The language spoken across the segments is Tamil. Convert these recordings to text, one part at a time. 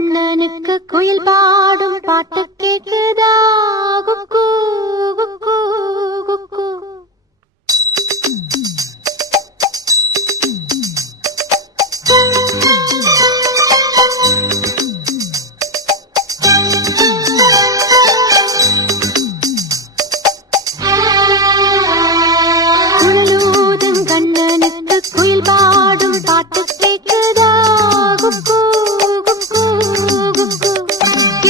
கண்ணனுக்கு குயில் பாடும் பாட்டு கேக்குதா? குக்கு குக்கு குக்கு. குழலூதும் கண்ணனுக்கு குயில் பாடும் பாட்டு கேக்குதா? குக்கு குக்கு குக்கு.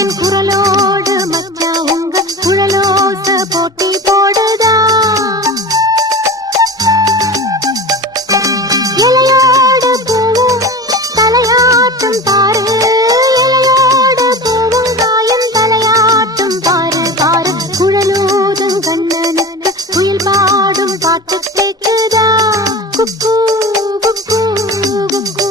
என் குரலோடு மச்சா உங்க குழலோச போட்டி போடுதா? இலையோடு பூவும் தலையாட்டும் பாரு, இலையோடு பூவும் காயும் தலையாட்டும் பாரு பாரு. குழலூதும் கண்ணனுக்கு குயில் பாடும் பாட்டு கேக்குதா? குக்கு குக்கு குக்கு.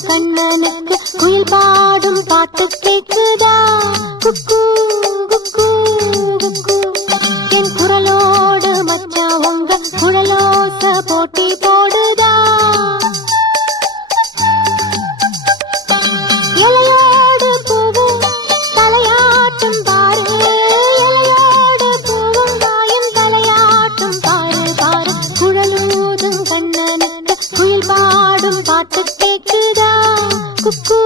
கண்ணனுக்கு குயில் பாடும் பாட்டு கேக்குதா? குக்கு குக்கு குக்கு. என் குரலோடு மச்சா உங்க குழலோச போட்டி போடுதா? இலையோடு பூவும் தலையாட்டும் பாரு, இலையோடு பூவும் காயும் தலையாட்டும் பாரு பாரு. குழலூதும் கண்ணனுக்கு குயில் பாடும் பாட்டு கேக்குதா? குக்கு.